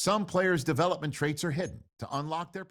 Some players' development traits are hidden to unlock their.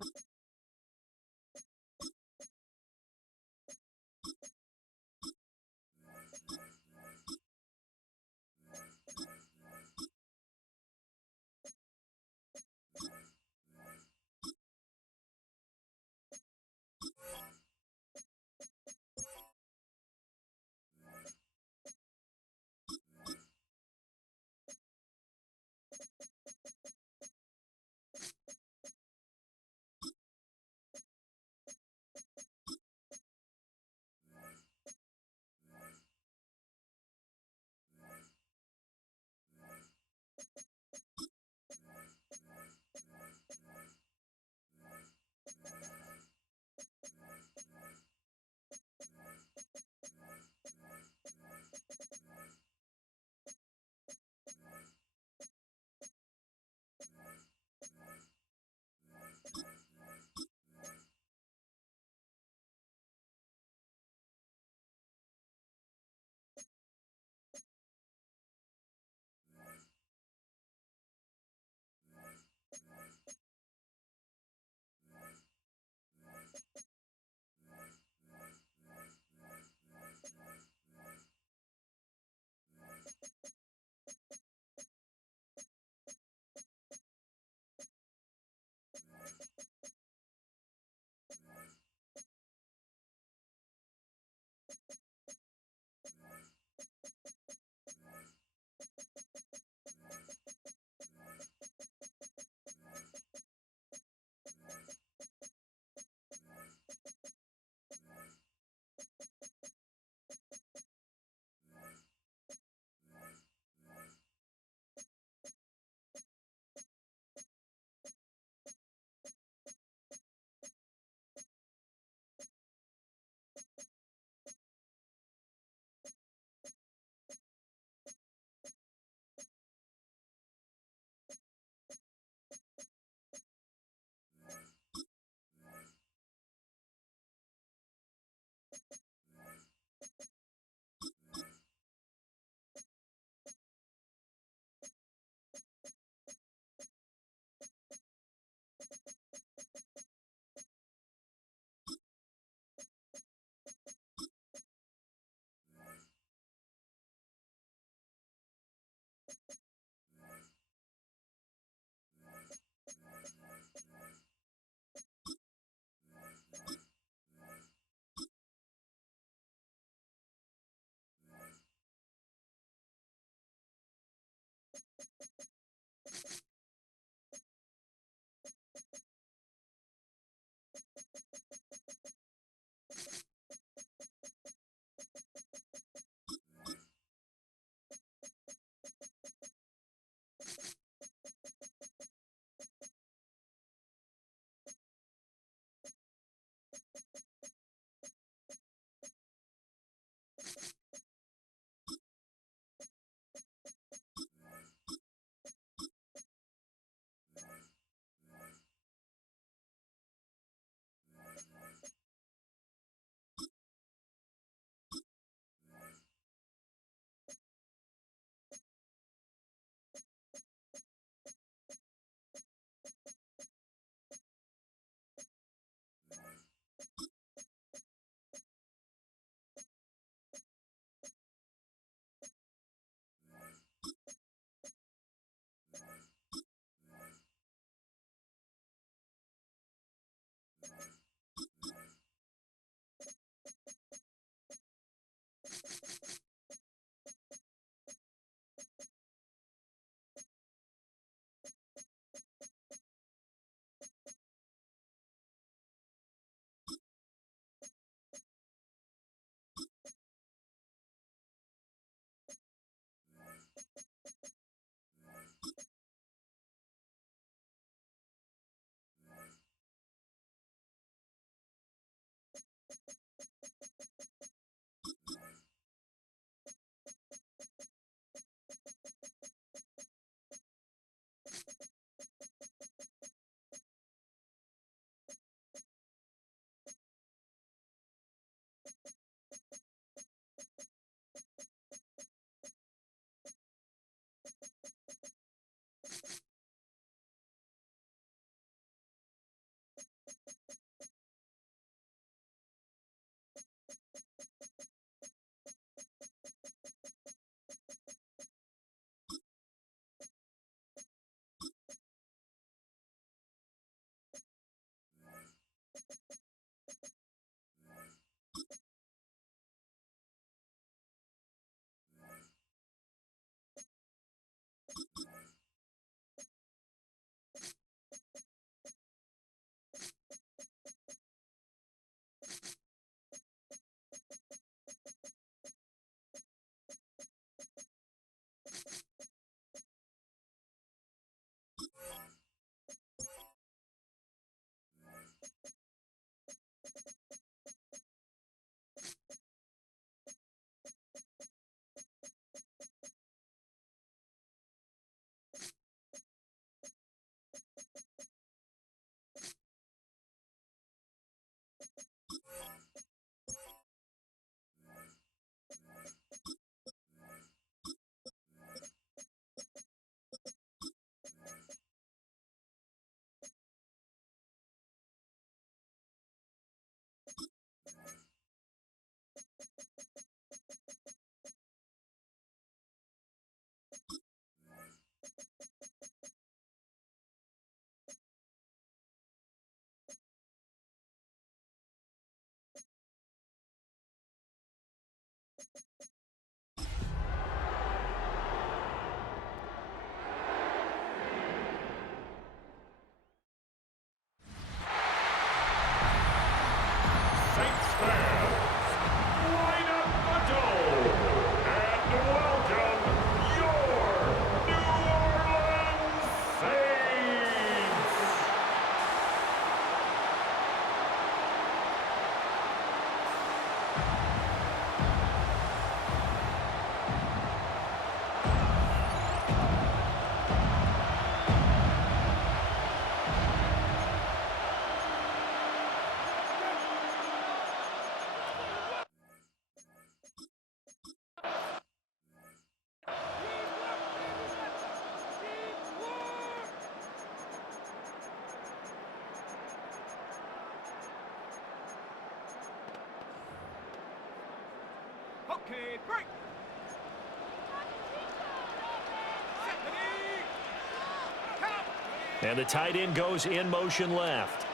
And the tight end goes in motion left.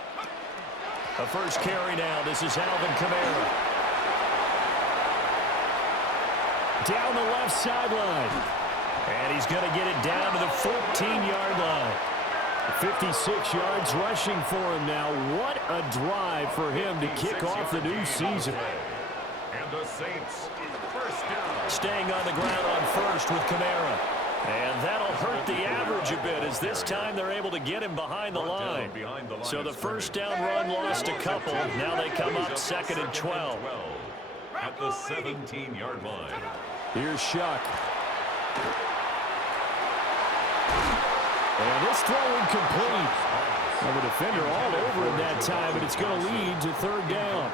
A first carry now. This is Alvin Kamara. Down the left sideline. And he's going to get it down to the 14-yard line. 56 yards rushing for him now. What a drive for him to kick off the new season. And the Saints, first down. Staying on the ground on first with Kamara. And that'll hurt the average a bit as this time they're able to get him behind the line. So the first down run lost a couple. Now they come up 2nd and 12. At the 17-yard line. Here's Shuck. And this throw incomplete. Well, the defender all over him that time, but it's going to lead to 3rd down.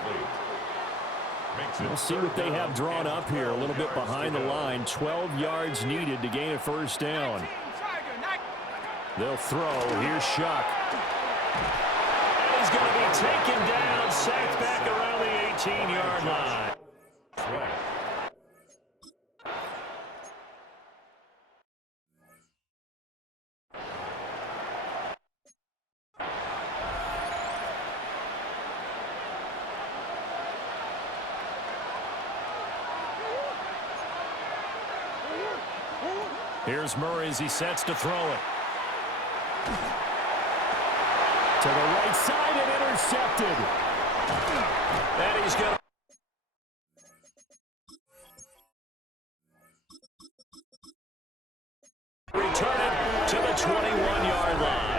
We'll see what they have drawn up here. A little bit behind the line. 12 yards needed to gain a first down. They'll throw. Here's Shuck. And he's going to be taken down, sacked back around the 18-yard line. Here's Murray as he sets to throw it. To the right side and intercepted. And he's going to return it to the 21-yard line.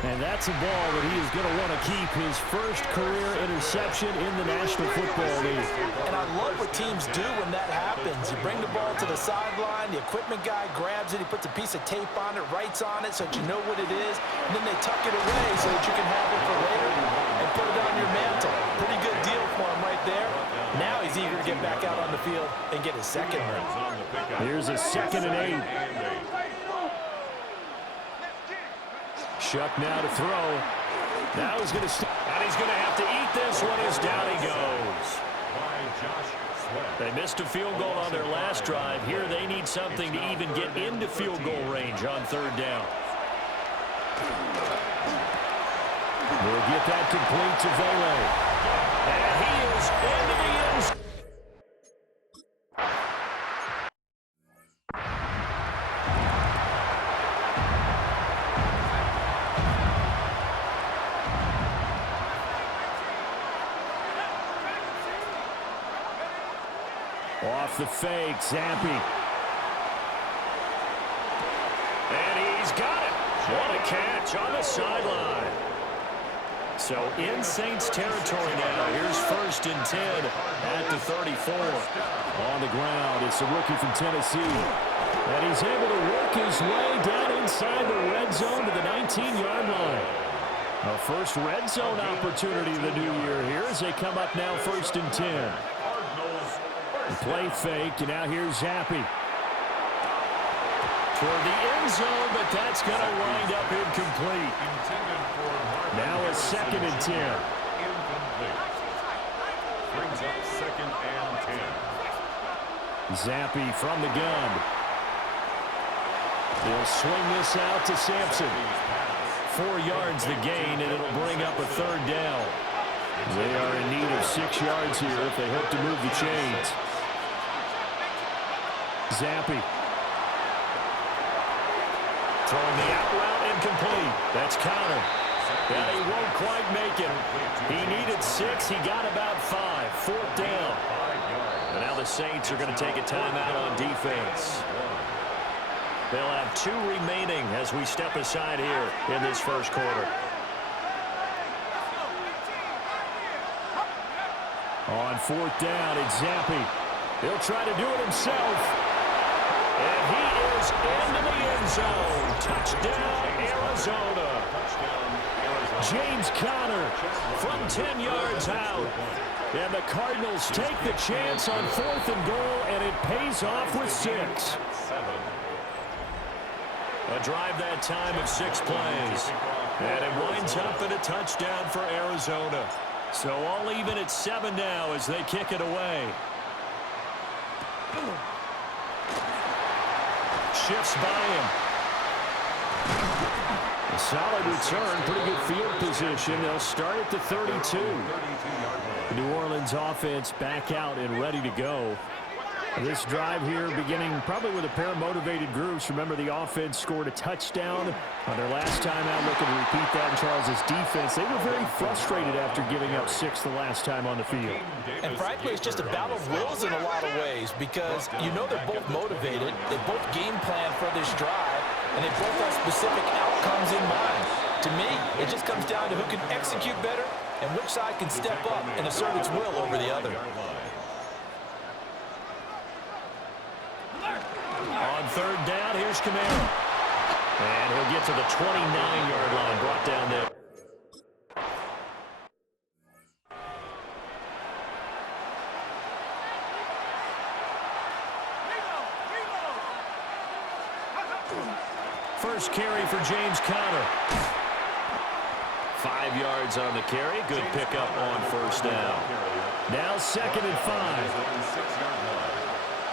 And that's a ball that he is going to want to keep, his first career interception in the National Football League. And I love what teams do when that happens. You bring the ball to the sideline, the equipment guy grabs it, he puts a piece of tape on it, writes on it so that you know what it is, and then they tuck it away so that you can have it for later and put it on your mantle. Pretty good deal for him right there. Now he's eager to get back out on the field and get his second one. Here's a 2nd and 8. Shuck now to throw. Now he's going to and he's going to have to eat this one as down he goes. They missed a field goal on their last drive. Here they need something to even get into field goal range on 3rd down. We'll get that complete to Vele. And he is into the end zone. Off the fake, Zampi. And he's got it. What a catch on the sideline. So in Saints territory now. Here's 1st and 10 at the 34. On the ground, it's a rookie from Tennessee. And he's able to work his way down inside the red zone to the 19-yard line. A first red zone opportunity of the new year here as they come up now 1st and 10. Play fake, and now here's Zampi. Toward the end zone, but that's going to wind up incomplete. Now a 2nd and 10. Brings up 2nd and 10. Zampi from the gun. He'll swing this out to Sampson. 4 yards the gain, and it'll bring up a 3rd down. They are in need of 6 yards here if they hope to move the chains. Zampi. Throwing the out route incomplete. That's Connor. Yeah, he won't quite make it. He needed 6. He got about 5. 4th down. And now the Saints are going to take a timeout on defense. They'll have 2 remaining as we step aside here in this first quarter. On 4th down, it's Zampi. He'll try to do it himself. And he is into the end zone. Touchdown, Arizona. James Conner from 10 yards out. And the Cardinals take the chance on 4th and goal, and it pays off with 6. A drive that time of 6 plays. And it winds up in a touchdown for Arizona. So all even at 7 now as they kick it away. Shifts by him. A solid return, pretty good field position. They'll start at the 32. The New Orleans offense back out and ready to go. This drive here beginning probably with a pair of motivated groups. Remember, the offense scored a touchdown on their last time out, looking to repeat that in Charles' defense. They were very frustrated after giving up 6 the last time on the field. And frankly, it's just a battle of wills in a lot of ways because you know they're both motivated. They both game plan for this drive, and they both have specific outcomes in mind. To me, it just comes down to who can execute better and which side can step up and assert its will over the other. On third down, here's Camaro. And he'll get to the 29-yard line, brought down there. First carry for James Conner. 5 yards on the carry. Good pickup on first down. Now 2nd and 5.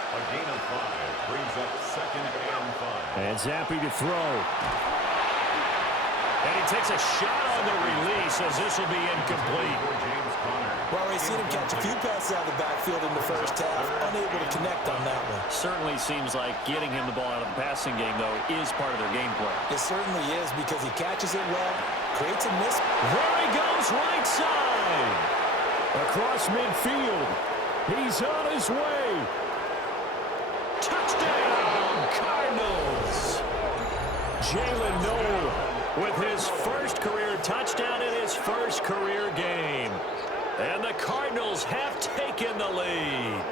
A gain of 5 brings up 2nd and 5. And Zappi to throw. And he takes a shot on the release as this will be incomplete. Well, we've seen him catch a few passes out of the backfield in the first half, unable to connect on that one. Certainly seems like getting him the ball out of the passing game, though, is part of their game plan. It certainly is because he catches it well, creates a miss. There he goes, right side. Across midfield. He's on his way. Touchdown, Cardinals! Jalen Noel with his first career touchdown in his first career game. And the Cardinals have taken the lead.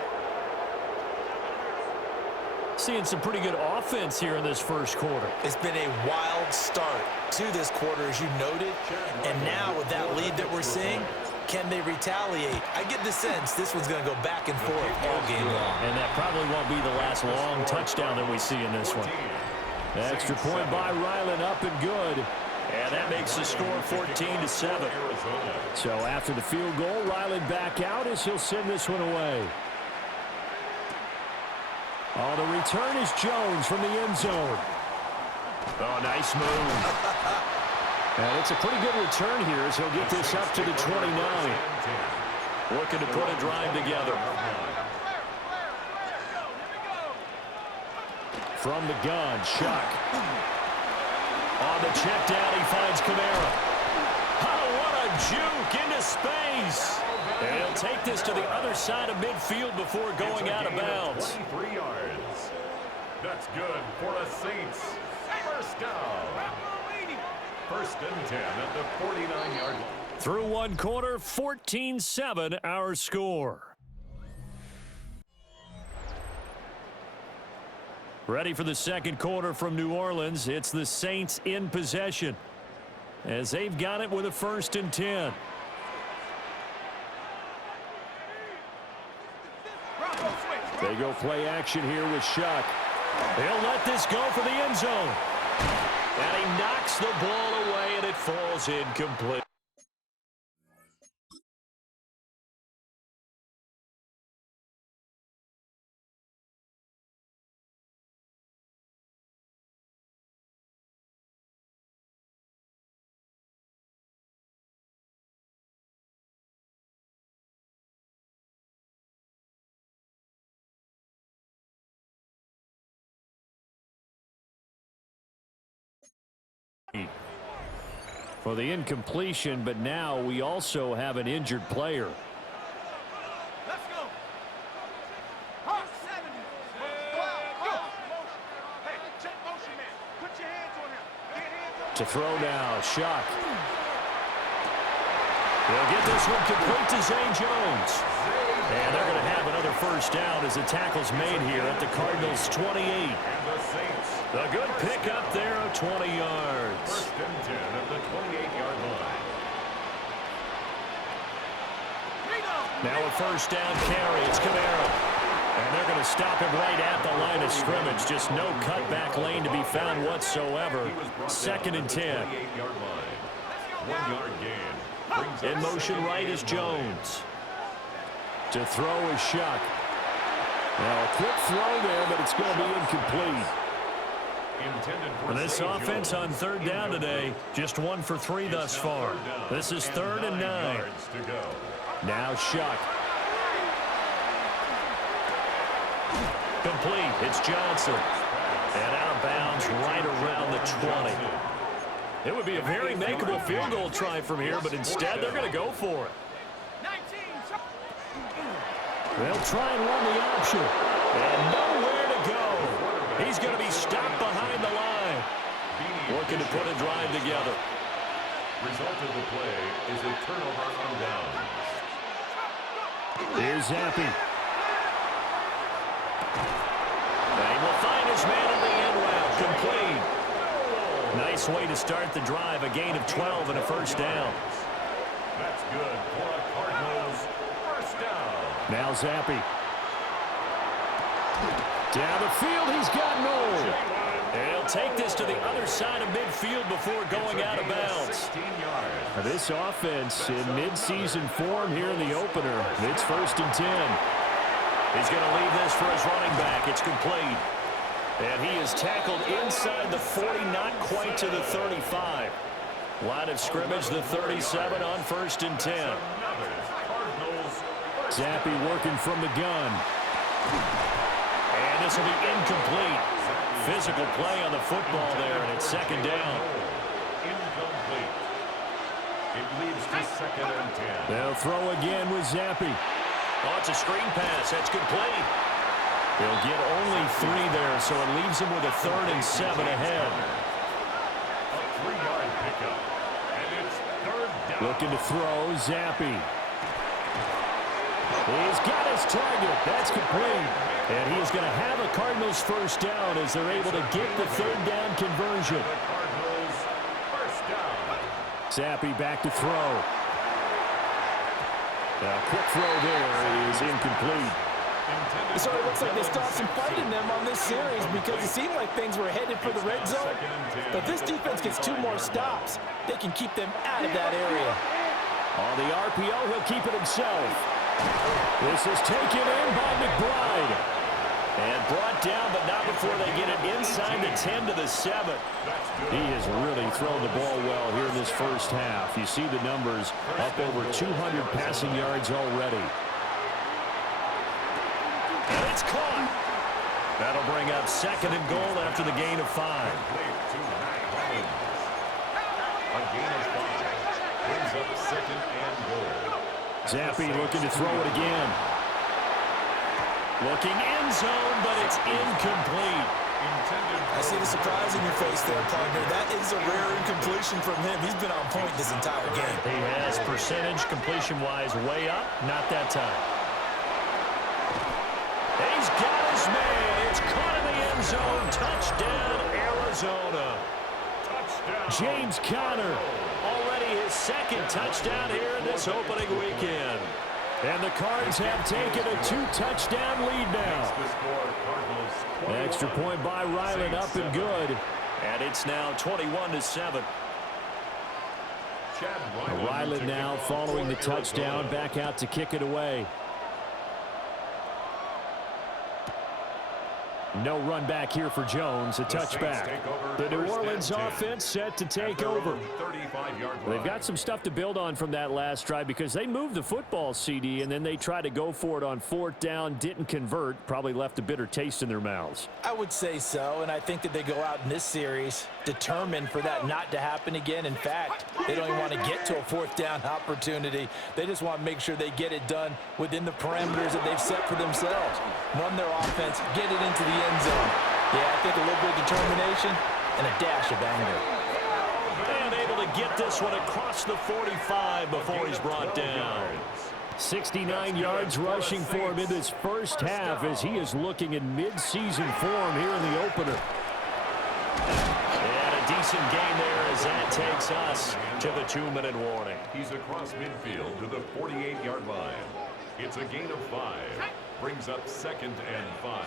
Seeing some pretty good offense here in this first quarter. It's been a wild start to this quarter, as you noted. And now with that lead that we're seeing, can they retaliate? I get the sense this one's going to go back and forth all game long. And that probably won't be the last long touchdown that we see in this one. Extra point by Ryland, up and good. And that makes the score 14-7. So after the field goal, Ryland back out as he'll send this one away. Oh, the return is Jones from the end zone. Oh, nice move. And it's a pretty good return here as he'll get this up to the 29. Looking to put a drive together. From the gun, Shuck. On the check down, he finds Camaro. Oh, what a juke into space. And he'll take this to the other side of midfield before going out of bounds. 23 yards. That's good for the Saints. First down. 1st and 10 at the 49-yard line. Through one quarter, 14-7 our score. Ready for the second quarter from New Orleans. It's the Saints in possession as they've got it with a 1st and 10. They go play action here with Shuck. He'll let this go for the end zone. And he knocks the ball away, and it falls incomplete. For the incompletion, but now we also have an injured player. Let's go. Hey, check motion, man. Put your hands on him. Get hands on him. To throw now, Shuck. They'll get this one complete to Zay Jones. And they're going to have another first down as the tackle's made here at the Cardinals' 28. A good pickup there of 20 yards. 1st and 10 at the 28-yard line. Now a first down carry. It's Camaro. And they're going to stop him right at the line of scrimmage. Just no cutback lane to be found whatsoever. 2nd and 10. 28-yard line. 1 yard gain. In motion right is Jones. To throw is Shuck. Now a quick throw there, but it's going to be incomplete. For this offense on third down today, just 1 for 3 thus far. This is 3rd and 9. Now Shuck. Complete. It's Johnson. And out of bounds right around the 20. It would be a very makeable field goal try from here, but instead they're going to go for it. They'll try and run the option. And nowhere to go. He's going to be stopped behind the line. Working to put a drive together. Result of the play is a turnover on downs. Here's Zappy. And he will find his man on the end route. Complete. Nice way to start the drive. A gain of 12 and a first down. That's good for a Cardinals first down. Now Zappy. Down the field, he's got Noel. And he'll take this to the other side of midfield before going out of bounds. This offense in midseason form here in the opener. It's 1st and 10. He's going to leave this for his running back. It's complete. And he is tackled inside the 40, not quite to the 35. Line of scrimmage, the 37 on 1st and 10. Zappy working from the gun. And this will be incomplete. Physical play on the football there, and it's 2nd down. Incomplete. It leads to 2nd and 10. They'll throw again with Zappy. Oh, it's a screen pass. That's complete. They'll get only 3 there, so it leaves them with a 3rd and 7 ahead. A 3-yard pickup. And it's 3rd down. Looking to throw, Zappy. He's got his target. That's complete. And he is going to have a Cardinals first down as they're able to get the 3rd down conversion. The Cardinals first down. Zappy back to throw. A quick throw there is incomplete. It sort of looks like they stopped some fight in them on this series because it seemed like things were headed for the red zone. But this defense gets 2 more stops. They can keep them out of that area. On the RPO, he'll keep it himself. This is taken in by McBride. And brought down, but not before they get it inside the 10 to the 7. He has really thrown the ball well here in this first half. You see the numbers, up over 200 passing yards already. And it's caught. That'll bring up 2nd and goal after the gain of 5. A gain of 5 brings up 2nd and goal. Zappy looking to throw it again. Looking end zone, but it's incomplete. I see the surprise in your face there, partner. That is a rare incompletion from him. He's been on point this entire game. He has percentage completion-wise way up. Not that time. He's got his man. It's caught in the end zone. Touchdown, Arizona. Touchdown. James Conner, already his 2nd touchdown here in this opening weekend. And the Cards have taken a 2-touchdown lead now. Extra point by Ryland, up and good. And it's now 21-7. Ryland now following the touchdown, back out to kick it away. No run back here for Jones, a touchback. The New Orleans offense set to take over. They've got some stuff to build on from that last drive because they moved the football, CD, and then they tried to go for it on 4th down, didn't convert, probably left a bitter taste in their mouths. I would say so, and I think that they go out in this series determined for that not to happen again. In fact, they don't even want to get to a 4th down opportunity. They just want to make sure they get it done within the parameters that they've set for themselves. Run their offense, get it into the end zone. Yeah, I think a little bit of determination and a dash of anger. And able to get this one across the 45 before he's brought down. 69 yards rushing for him in this first half as he is looking in mid-season form here in the opener. And a decent gain there as that takes us to the 2-minute warning. He's across midfield to the 48-yard line. It's a gain of 5. Brings up 2nd and 5.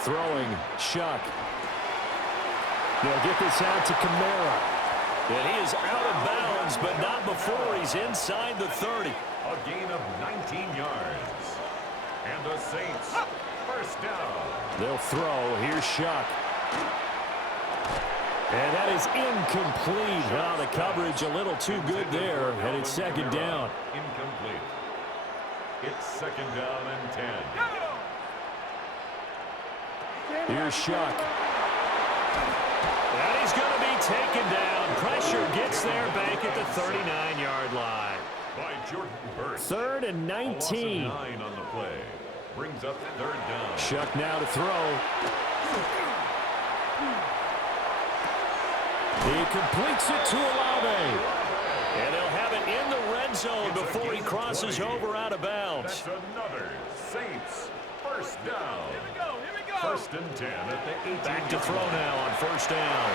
Throwing, Shuck. They'll get this out to Kamara. And he is out of bounds, but not before he's inside the 30. A gain of 19 yards. And the Saints, first down. They'll throw. Here's Shuck. And that is incomplete. Oh, the coverage a little too good there, and it's second down. Incomplete. It's second down and 10. Here's Shuck. And he's going to be taken down. Pressure gets there back at the 39-yard line. By Jordan Burst. 3rd and 19. A loss of 9 on the play. Brings up third down. Shuck now to throw. He completes it to Olave. And they'll have it in the red zone before he crosses over out of bounds. That's another Saints first down. Here we go. 1st and 10 at the 18. Back to throw now on first down.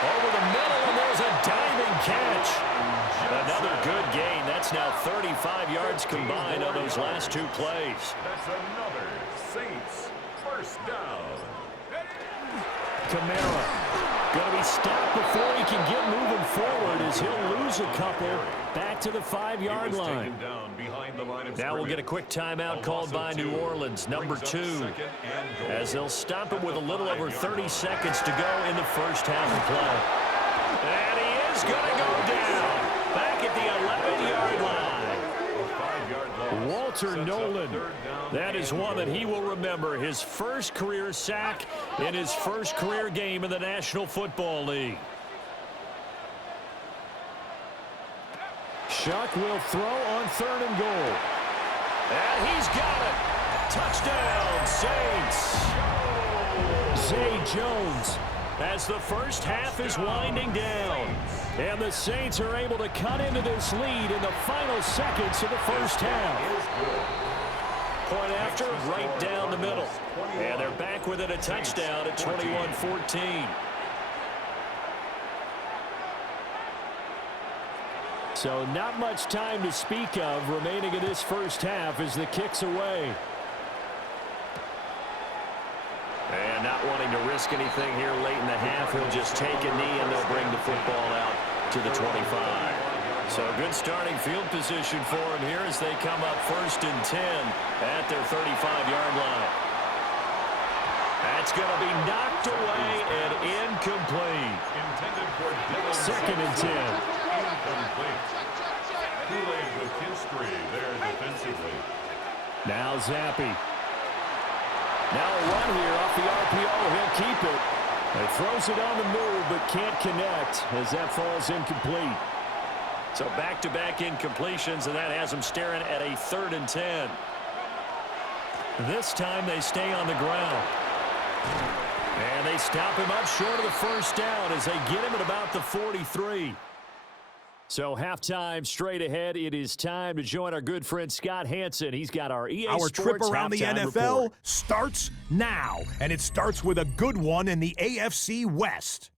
Over the middle, and there's a diving catch. Another good gain. That's now 35 yards combined on those last 2 plays. That's another Saints first down. Kamara going to be stopped before he can get moving forward as he'll lose a couple back to the 5-yard line. Now we'll get a quick timeout called by New Orleans, number 2, as they'll stop him with a little over 30 seconds to go in the first half of play. And he is going to go down back at the 11-yard line. Walter Nolan. That is one that he will remember. His first career sack in his first career game in the National Football League. Shuck will throw on 3rd and goal. And he's got it. Touchdown, Saints. Zay Jones as the first half is winding down. And the Saints are able to cut into this lead in the final seconds of the first half. Point after, right down the middle. And they're back within a touchdown at 21-14. So not much time to speak of remaining in this first half as the kick's away. And not wanting to risk anything here late in the half, he'll just take a knee and they'll bring the football out to the 25. So good starting field position for him here as they come up 1st and 10 at their 35-yard line. That's going to be knocked away and incomplete. 2nd and 10. Incomplete. Kool-Aid with history there defensively. Now Zappi. Now a run here off the RPO. He'll keep it. He throws it on the move but can't connect as that falls incomplete. So back-to-back incompletions, and that has them staring at a 3rd and 10. This time they stay on the ground. And they stop him up short of the first down as they get him at about the 43. So halftime straight ahead. It is time to join our good friend Scott Hansen. He's got our EA Our Sports trip around the halftime NFL report. starts now, and it starts with a good one in the AFC West.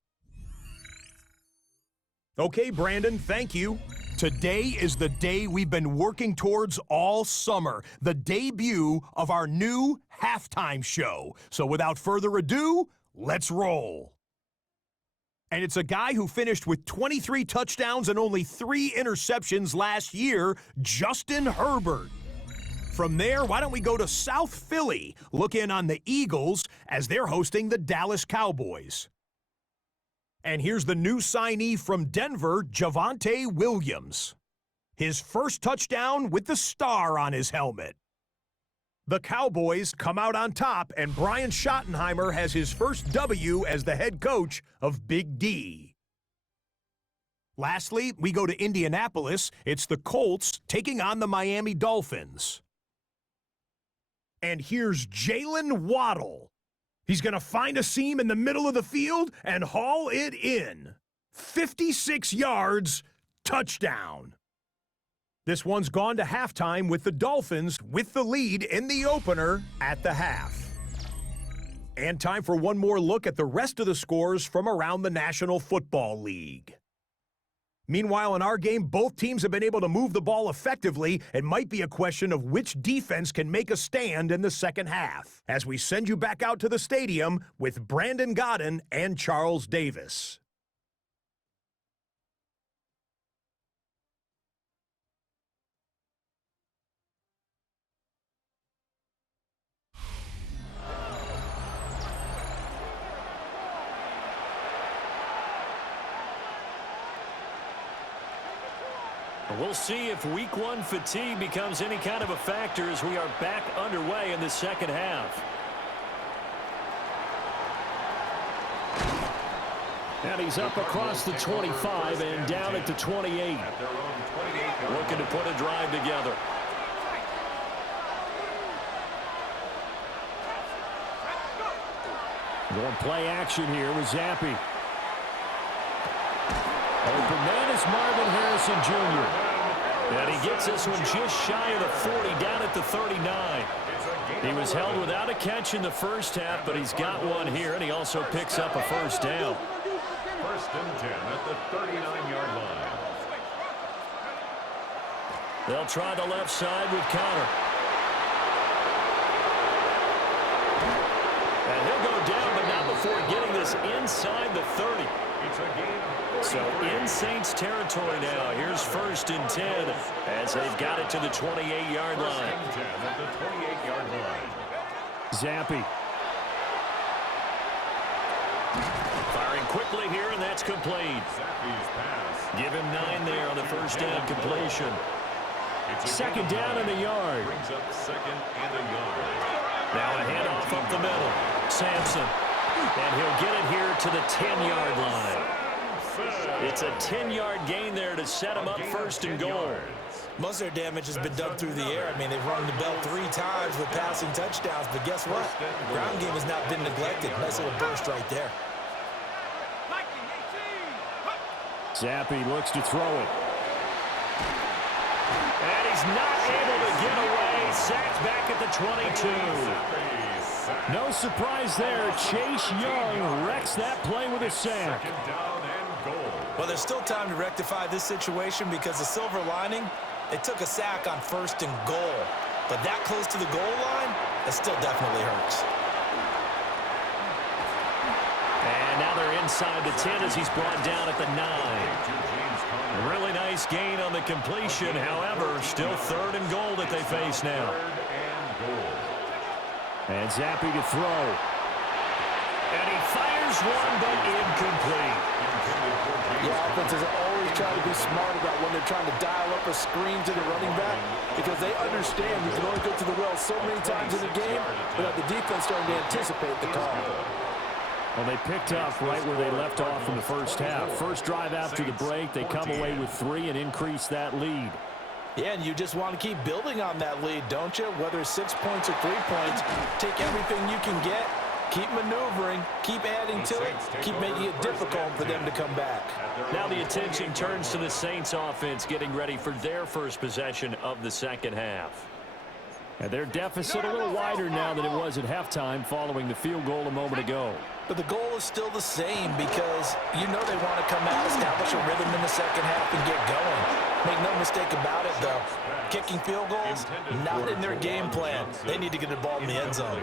Okay, Brandon, thank you. Today is the day we've been working towards all summer, the debut of our new halftime show. So without further ado, let's roll. And it's a guy who finished with 23 touchdowns and only 3 interceptions last year, Justin Herbert. From there, why don't we go to South Philly, look in on the Eagles as they're hosting the Dallas Cowboys. And here's the new signee from Denver, Javonte Williams. His first touchdown with the star on his helmet. The Cowboys come out on top, and Brian Schottenheimer has his first W as the head coach of Big D. Lastly, we go to Indianapolis. It's the Colts taking on the Miami Dolphins. And here's Jalen Waddle. He's going to find a seam in the middle of the field and haul it in. 56 yards, touchdown. This one's gone to halftime with the Dolphins with the lead in the opener at the half. And time for one more look at the rest of the scores from around the National Football League. Meanwhile, in our game, both teams have been able to move the ball effectively. It might be a question of which defense can make a stand in the second half, as we send you back out to the stadium with Brandon Godden and Charles Davis. We'll see if week one fatigue becomes any kind of a factor as we are back underway in the second half. And he's up across the 25 and down at the 28. Looking to put a drive together. Going play action here with Zappi. Open man is Marvin Harrison Jr. And he gets this one just shy of the 40, down at the 39. He was held without a catch in the first half, but he's got one here, and he also picks up a first down. First and 10 at the 39-yard line. They'll try the left side with Connor. And he'll go down, but not before getting this inside the 30. So in Saints territory now. Here's first and 10 as they've got it to the 28-yard line. Zappi. Firing quickly here, and that's complete. Give him 9 there on the first down completion. Second down and a yard. Brings up second and a yard. Now a handoff up the middle. Sampson. And he'll get it here to the 10-yard line. It's a 10-yard gain there to set him up first and goal. Most of their damage has been done through the air. I mean, they've rung the bell 3 times with passing touchdowns, but guess what? Ground game has not been neglected. Nice little burst right there. Zappi looks to throw it. And he's not able to get away. Sacked back at the 22. No surprise there. Chase Young wrecks that play with a sack. Well, there's still time to rectify this situation because the silver lining, it took a sack on first and goal. But that close to the goal line, it still definitely hurts. And now they're inside the 10 as he's brought down at the 9. A really nice gain on the completion. However, still third and goal that they face now. And Zappi to throw. And he fires one, but incomplete. Yeah, offenses always try to be smart about when they're trying to dial up a screen to the running back because they understand you can only go to the well so many times in a game without the defense starting to anticipate the call. Well, they picked up right where they left off in the first half. First drive after the break, they come away with 3 and increase that lead. Yeah, and you just want to keep building on that lead, don't you? Whether it's 6 points or 3 points, take everything you can get, keep maneuvering, keep adding to it, keep making it difficult for them to come back. Now the attention turns to the Saints offense getting ready for their first possession of the second half. And their deficit a little wider now than it was at halftime following the field goal a moment ago. But the goal is still the same because you know they want to come out, establish a rhythm in the second half, and get going. Make no mistake about it, though. Kicking field goals, not in their game plan. They need to get the ball in the end zone.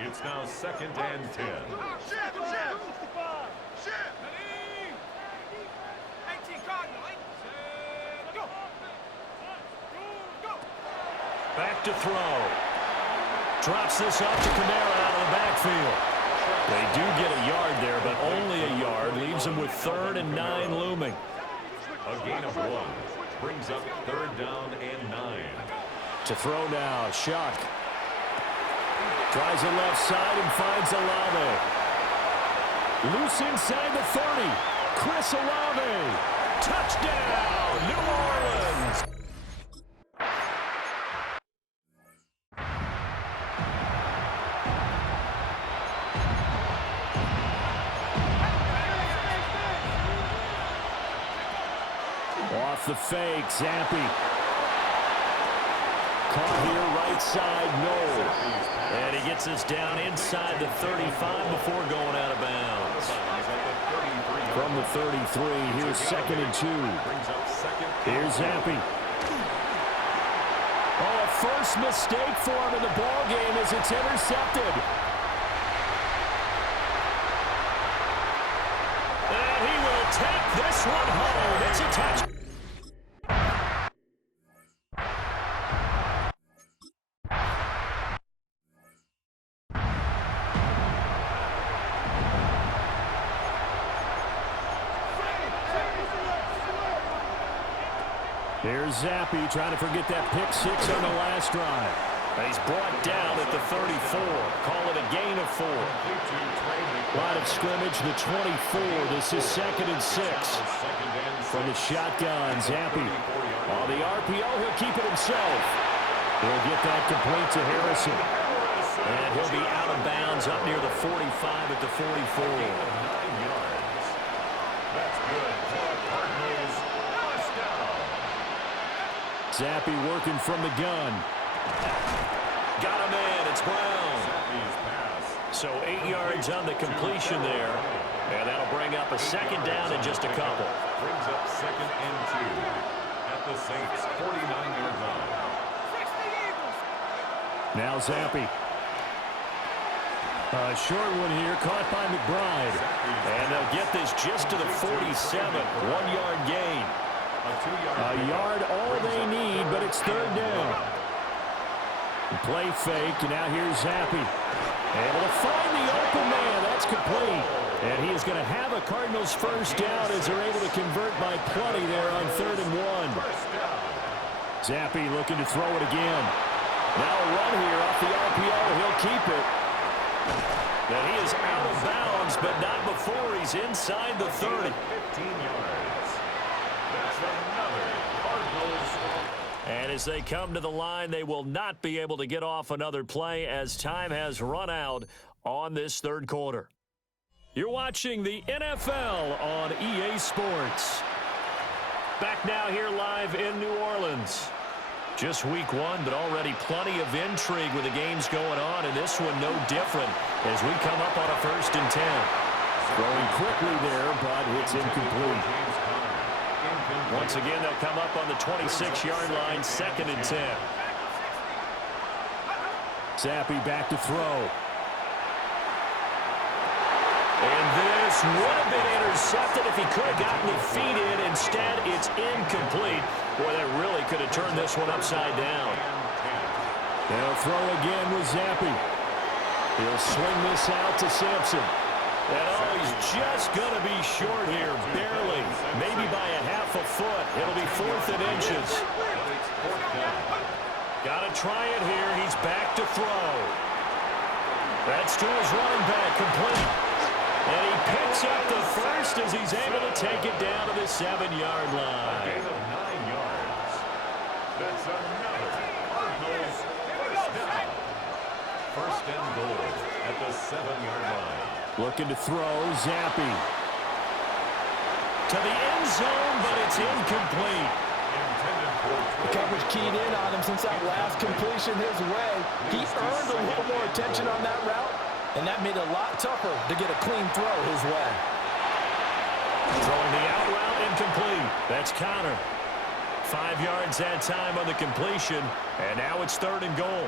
It's now second and 10. Back to throw. Drops this off to Kamara out of the backfield. They do get a yard there, but only a yard. Leaves them with 3rd and 9 looming. A gain of 1 brings up 3rd down and 9. To throw now, Shuck. Tries the left side and finds Olave. Loose inside the 30. Chris Olave. Touchdown, New Orleans. Off the fake, Zappi. Caught here, right side, no. And he gets us down inside the 35 before going out of bounds. From the 33, here's 2nd and 2. Here's Zappi. Oh, a first mistake for him in the ball game as it's intercepted. And he will take this one home. It's a touchdown. Here's Zappe trying to forget that pick six on the last drive. He's brought down at the 34. Call it a gain of 4. Line of scrimmage, the 24. This is 2nd and 6. From the shotgun, Zappe. On the RPO, he'll keep it himself. He'll get that complete to Harrison. And he'll be out of bounds up near the 45 at the 44. That's good for Cardinals. First down. Zappe working from the gun. Got him in. It's Brown. So 8 yards on the completion there. And that'll bring up a 2nd down in just a couple. Brings up 2nd and 2 at the Saints' 49-yard line. Now Zappe. A short one here, caught by McBride. And they'll get this just to the 47. 1-yard gain. A yard all they need, but it's 3rd down. Play fake, and now here's Zappe. Able to find the open man. That's complete. And he is going to have a Cardinals first down as they're able to convert by plenty there on 3rd and 1. Zappe looking to throw it again. Now a run here off the RPO. He'll keep it. And he is out of bounds, but not before he's inside the 30. 15 yards. That's another Cardinals. And as they come to the line, they will not be able to get off another play as time has run out on this 3rd quarter. You're watching the NFL on EA Sports. Back now here live in New Orleans. Just week 1, but already plenty of intrigue with the games going on, and this one no different as we come up on a 1st and 10. Throwing quickly there, but it's incomplete. Once again, they'll come up on the 26-yard line, 2nd and 10. Zappe back to throw. And this would have been intercepted if he could have gotten the feet in. Instead, it's incomplete. Boy, that really could have turned this one upside down. They'll throw again with Zappe. He'll swing this out to Sampson. And oh, he's just going to be short here, barely. Maybe by a half a foot. It'll be 4th and inches. Got to try it here. He's back to throw. That's to his running back, complete. And he picks up the first as he's able to take it down to the 7-yard line. Gain of 9 yards. That's another Cardinals first down. 1st and goal at the 7-yard line. Looking to throw, Zappe. To the end zone, but it's incomplete. The coverage keyed in on him since that last completion his way. He earned a little more attention on that route, and that made it a lot tougher to get a clean throw his way. Throwing the out route, incomplete. That's Connor. 5 yards that time on the completion, and now it's 3rd and goal.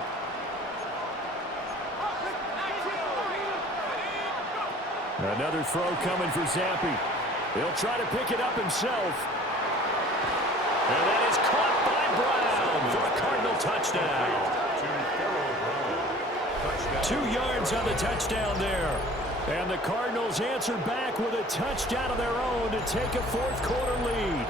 Another throw coming for Zappe. He'll try to pick it up himself. And that is caught by Brown for a Cardinal touchdown. 2 yards on the touchdown there. And the Cardinals answer back with a touchdown of their own to take a 4th quarter lead.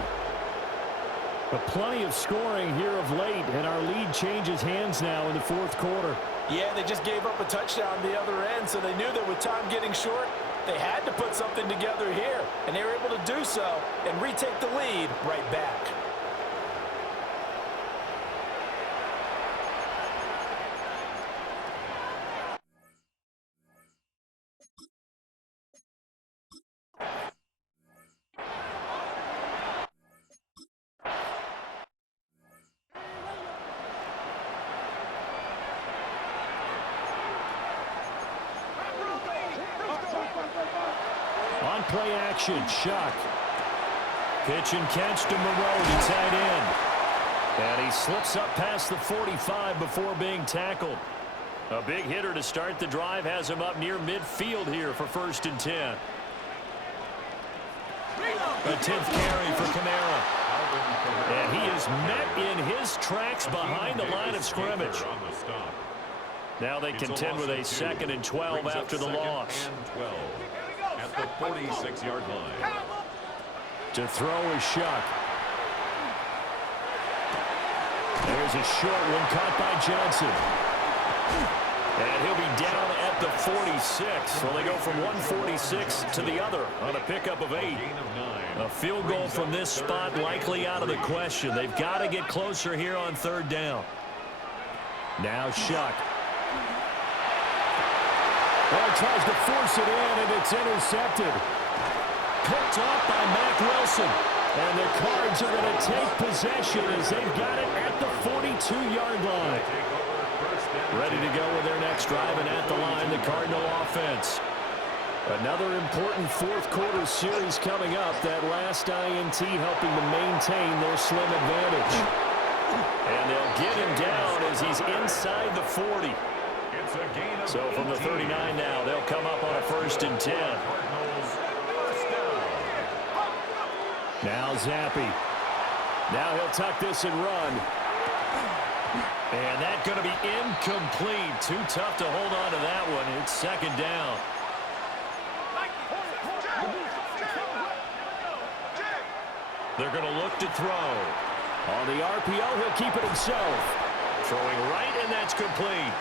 But plenty of scoring here of late, and our lead changes hands now in the 4th quarter. Yeah, they just gave up a touchdown the other end, so they knew that with time getting short, they had to put something together here, and they were able to do so and retake the lead right back. On play action, Shuck. Pitch and catch to Moreau, the tight end. And he slips up past the 45 before being tackled. A big hitter to start the drive has him up near midfield here for 1st and 10. A 10th carry for Kamara. And he is met in his tracks behind the line of scrimmage. Now they contend with a 2nd and 12 after the loss. At the 46-yard line. To throw is Shuck. There's a short one caught by Johnson. And he'll be down at the 46. So they go from 146 to the other on a pickup of 8. A field goal from this spot likely out of the question. They've got to get closer here on 3rd down. Now Shuck. Well, tries to force it in, and it's intercepted. Picked off by Mack Wilson. And the Cards are going to take possession as they've got it at the 42-yard line. Ready to go with their next drive, and at the line, the Cardinal offense. Another important 4th quarter series coming up. That last INT helping to maintain their slim advantage. And they'll get him down as he's inside the 40. So from the 39 now, they'll come up on a 1st and 10. Now Zappi. Now he'll tuck this and run. And that's going to be incomplete. Too tough to hold on to that one. It's 2nd down. They're going to look to throw. On the RPO, he'll keep it himself. Throwing right, and that's complete.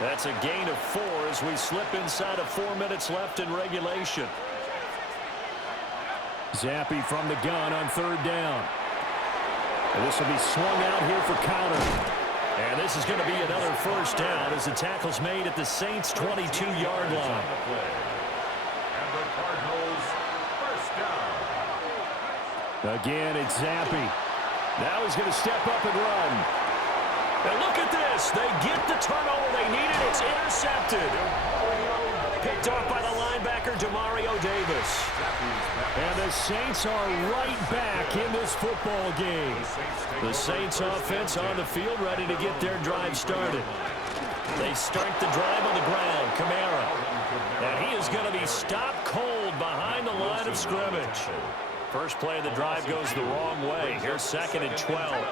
That's a gain of 4 as we slip inside of 4 minutes left in regulation. Zappi from the gun on 3rd down. And this will be swung out here for counter. And this is going to be another 1st down as the tackle's made at the Saints' 22-yard line. And the Cardinals, 1st down. Again, it's Zappi. Now he's going to step up and run. And look at this. They get the turnover they needed. It's intercepted. Picked off by the linebacker, Demario Davis. And the Saints are right back in this football game. The Saints offense on the field ready to get their drive started. They start the drive on the ground. Kamara. And he is going to be stopped cold behind the line of scrimmage. First play of the drive goes the wrong way. Here's 2nd and 12.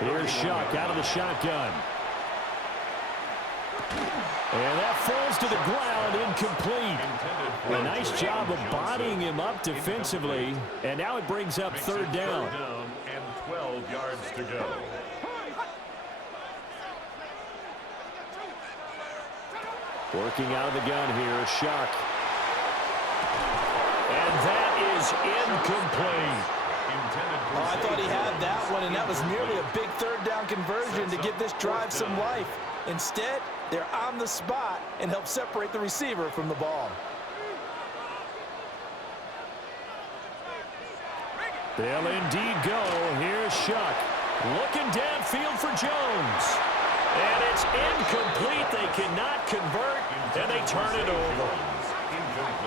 Here's Shuck out of the shotgun. And that falls to the ground, incomplete. A nice job of bodying him up defensively. And now it brings up 3rd down. And 12 yards to go. Working out of the gun here, Shuck. And that is incomplete. Oh, I thought he had that one, and that was nearly a big 3rd down conversion to give this drive some life. Instead, they're on the spot and help separate the receiver from the ball. They'll indeed go. Here's Shuck. Looking downfield for Jones. And it's incomplete. They cannot convert, and they turn it over.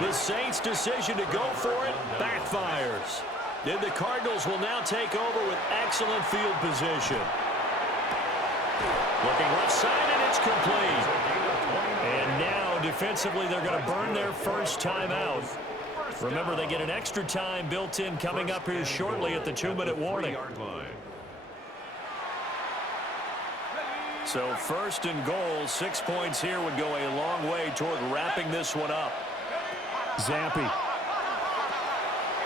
The Saints' decision to go for it backfires. Then the Cardinals will now take over with excellent field position. Looking left side, and it's complete. And now, defensively, they're going to burn their first time out. Remember, they get an extra time built in coming up here shortly at the 2-minute warning. So 1st and goal, 6 points here would go a long way toward wrapping this one up. Zappi.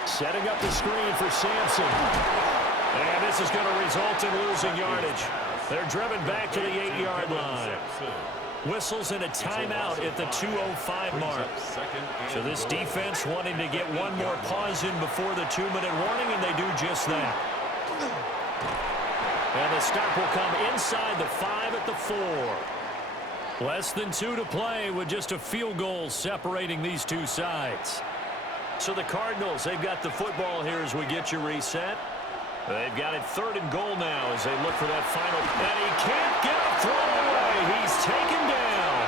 Setting up the screen for Sampson. And this is going to result in losing yardage. They're driven back to the 8-yard line. Whistles in a timeout at the 2:05 mark. So this defense wanting to get one more pause in before the 2-minute warning, and they do just that. And the stop will come inside the 5 at the 4. Less than 2 to play with just a field goal separating these two sides. So the Cardinals, they've got the football here as we get you reset. They've got it 3rd and goal now as they look for that final. And he can't get a throw away. He's taken down.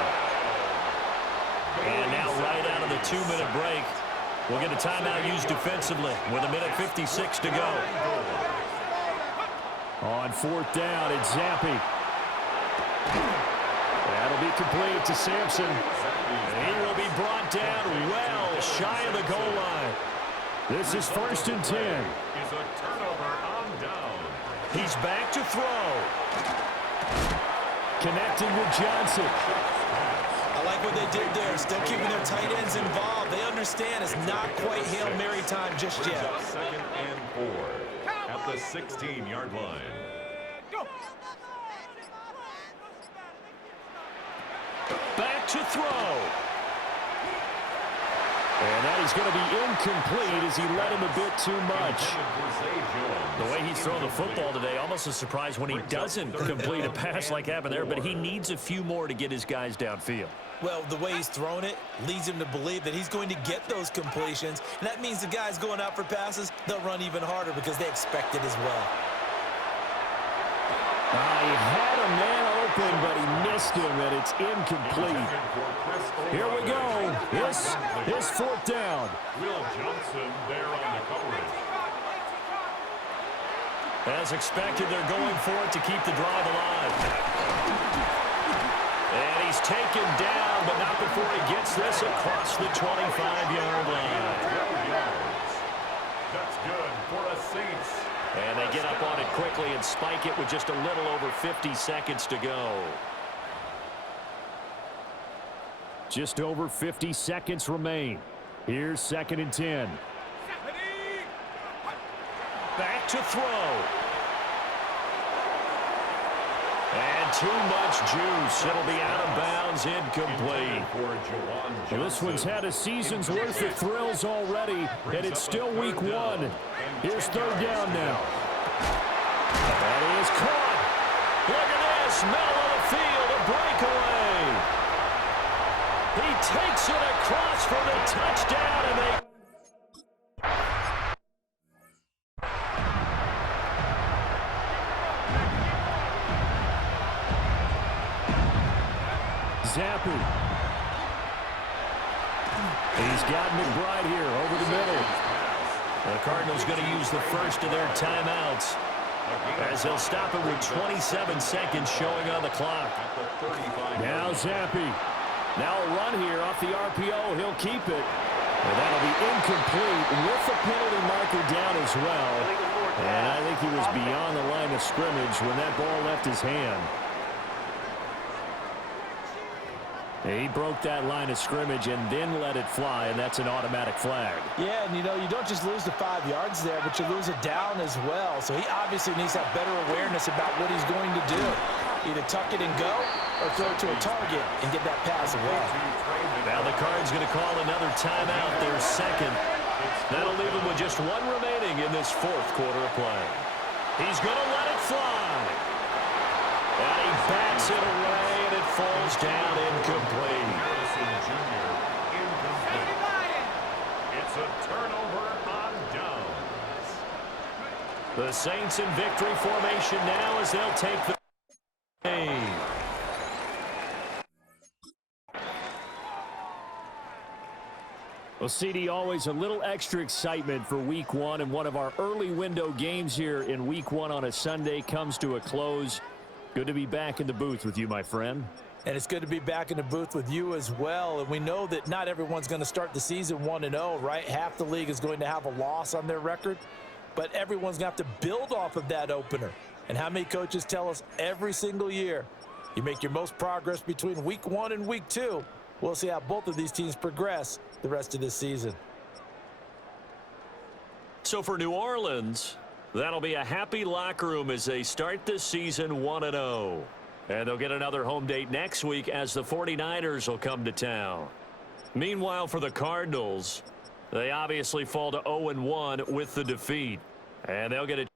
And now right out of the 2-minute break, we'll get a timeout used defensively with 1:56 to go. On 4th down, it's Zappi. That'll be complete to Sampson. And he will be brought down well shy of the goal line. This is 1st and 10. Is a turnover on down. He's back to throw. Connecting with Johnson. I like what they did there. Still keeping their tight ends involved. They understand it's not quite Hail Mary time just yet. 2nd and 4 at the 16-yard line. Back to throw. And that is going to be incomplete as he led him a bit too much. The way he's thrown the football today, almost a surprise when he doesn't complete a pass like happened there, but he needs a few more to get his guys downfield. Well, the way he's thrown it leads him to believe that he's going to get those completions. And that means the guys going out for passes, they'll run even harder because they expect it as well. He had a man open, but he missed him, and it's incomplete. Here we go. His fourth down. Will Johnson there on the coverage. As expected, they're going for it to keep the drive alive. And he's taken down, but not before he gets this across the 25-yard line. 12 yards. That's good for a Saints. And they get up on it quickly and spike it with just a little over 50 seconds to go. Just over 50 seconds remain. Here's 2nd and 10. Back to throw. And too much juice. It'll be out of bounds, incomplete. Well, this one's had a season's worth of thrills already, and it's still week 1. Here's 3rd down now. That is caught. Look at this. Middle of the field, a breakaway. He takes it across for the touchdown, and they... Zappi. He's got McBride here over the middle. The Cardinals going to use the first of their timeouts as they'll stop it with 27 seconds showing on the clock. Now Zappi. Now a run here off the RPO. He'll keep it. And that'll be incomplete with the penalty marker down as well. And I think he was beyond the line of scrimmage when that ball left his hand. He broke that line of scrimmage and then let it fly, and that's an automatic flag. Yeah, and you know, you don't just lose the 5 yards there, but you lose it down as well. So he obviously needs to have better awareness about what he's going to do. Either tuck it and go or throw it to a target and get that pass away. Now the Cards going to call another timeout, their second. That'll leave him with just 1 remaining in this 4th quarter of play. He's going to let it fly. And he backs it away, and it falls down incomplete. It's a turnover on downs. The Saints in victory formation now as they'll take the game. Well, CD, always a little extra excitement for week 1, and one of our early window games here in week 1 on a Sunday comes to a close. Good to be back in the booth with you, my friend. And it's good to be back in the booth with you as well. And we know that not everyone's going to start the season 1-0, right? Half the league is going to have a loss on their record. But everyone's going to have to build off of that opener. And how many coaches tell us every single year, you make your most progress between week 1 and week 2. We'll see how both of these teams progress the rest of this season. So for New Orleans, that'll be a happy locker room as they start this season 1-0. And they'll get another home date next week as the 49ers will come to town. Meanwhile, for the Cardinals, they obviously fall to 0-1 with the defeat. And they'll get a